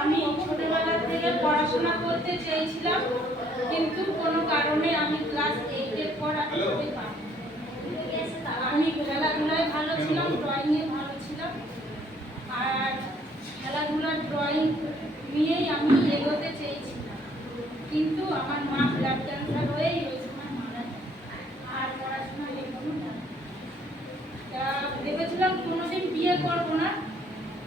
আমি ছোটবেলা থেকে পড়াশোনা করতে চেয়েছিলাম, কিন্তু কোনো কারণে আমি ক্লাস 8 এর পর আমি খেলাধুলায় ভালো ছিলাম, ড্রয়িংয়ে ভালো ছিলাম, আর খেলাধুলার ড্রয়িং নিয়েই আমি এগোতে চেয়েছিলাম। কিন্তু আমার মা ব্লাড ক্যান্সার হয়েই ওই সময় মারা যায়, আর পড়াশোনা এগোনো না। ভেবেছিলাম কোনোদিন বিয়ে করবো না,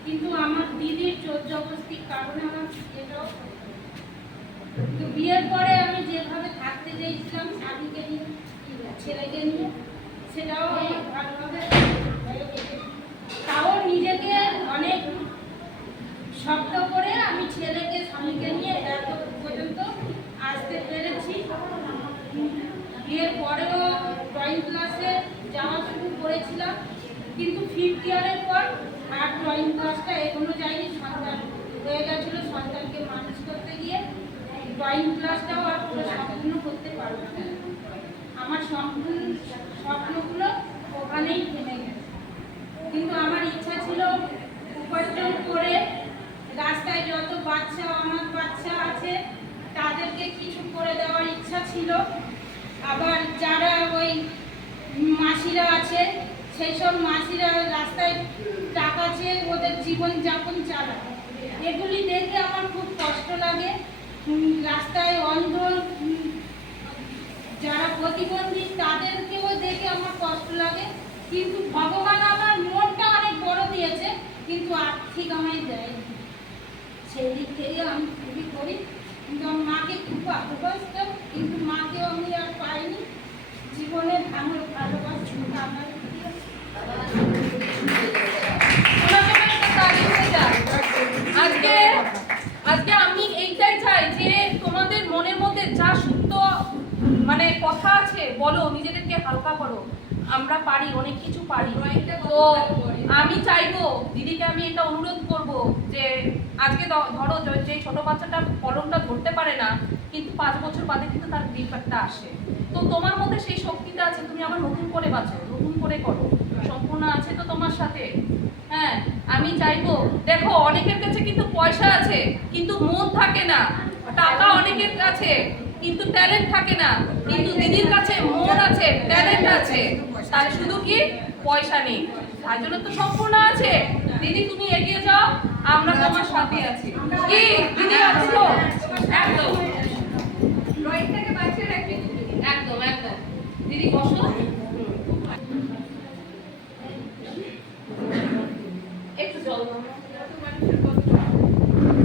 কিন্তু আমার দিদির জোর জবরদস্তির কারণে আমার বিয়েটাও, কিন্তু বিয়ের পরে আমি যেভাবে থাকতে চেয়েছিলাম স্বামীকে নিয়ে, ছেলেকে নিয়ে, সেটাও আমার ভালোভাবে হয়ে গেছে। তাও নিজেকে অনেক শক্ত করে আমি ছেলেকে স্বামীকে নিয়ে এত পর্যন্ত আসতে পেরেছি। বিয়ের পরেও ড্রয়িং ক্লাসে যাওয়া শুরু করেছিলাম, কিন্তু 5th ইয়ারের পর আর ড্রয়িং ক্লাসটা এখনো যায়নি। সন্তান হয়ে গেছিলো, সন্তানকে মানুষ করতে গিয়ে ড্রয়িং ক্লাসটাও আর পুরো সম্পূর্ণ করতে পারলাম না। আমার সম্পূর্ণ স্বপ্নগুলো ওখানেই থেমে গেছে। কিন্তু আমার ইচ্ছা ছিল উপার্জন করে রাস্তায় যত বাচ্চা, অনাথ বাচ্চা আছে তাদেরকে কিছু করে দেওয়ার ইচ্ছা ছিল। আবার যারা ওই মাসিরা আছে, সেই সব মাসিরা রাস্তায় টাকা চেয়ে ওদের জীবনযাপন চালায়, এগুলি দেখে আমার খুব কষ্ট লাগে। রাস্তায় অন্ধ যারা প্রতিবন্ধী তাদেরকেও দেখে আমার কষ্ট লাগে। কিন্তু ভগবান আমার মনটা অনেক বড় দিয়েছে, কিন্তু আর্থিক আমায় দেয়নি। সেই দিক থেকে আমি খুবই করি, কিন্তু আমার মাকে খুব ভালোবাসতাম, কিন্তু মাকেও আমি আর পাইনি। জীবনে আমার ভালোবাসা আমার আজকে আজকে আমি এইটাই চাই যে তোমাদের মনের মধ্যে যা সুপ্ত মানে কথা আছে বলো, নিজেদেরকে হালকা করো। আমরা পারি, অনেক কিছু পারি। তো আমি চাইবো, দিদিকে আমি এটা অনুরোধ করব যে আজকে ধরো যে ছোট বাচ্চাটা কলমটা ধরতে পারে না, কিন্তু 5 বছর বাদে কিন্তু তার গ্রিপারটা আসে। তো তোমার মধ্যে সেই শক্তিটা আছে, তুমি আবার নতুন করে বাঁচো, নতুন করে করো, সম্পূর্ণ আছে তো তোমার সাথে। হ্যাঁ, আমি চাইবো, দেখো অনেকের কাছে কিন্তু পয়সা আছে কিন্তু মন থাকে না, টাকা অনেকের কাছে কিন্তু ট্যালেন্ট থাকে না, কিন্তু দিদির কাছে মন আছে, ট্যালেন্ট আছে, তার শুধু কি পয়সা নেই। তার জন্য তো সম্পূর্ণ আছে। দিদি তুমি এগিয়ে যাও, আমরা তোমার সাথে আছি। কি দিদি আছো তো? একদম ড্রয়িংটাকে বাঁচিয়ে রাখবে তুমি। একদম একদম দিদি বসো, একটু জল দাও।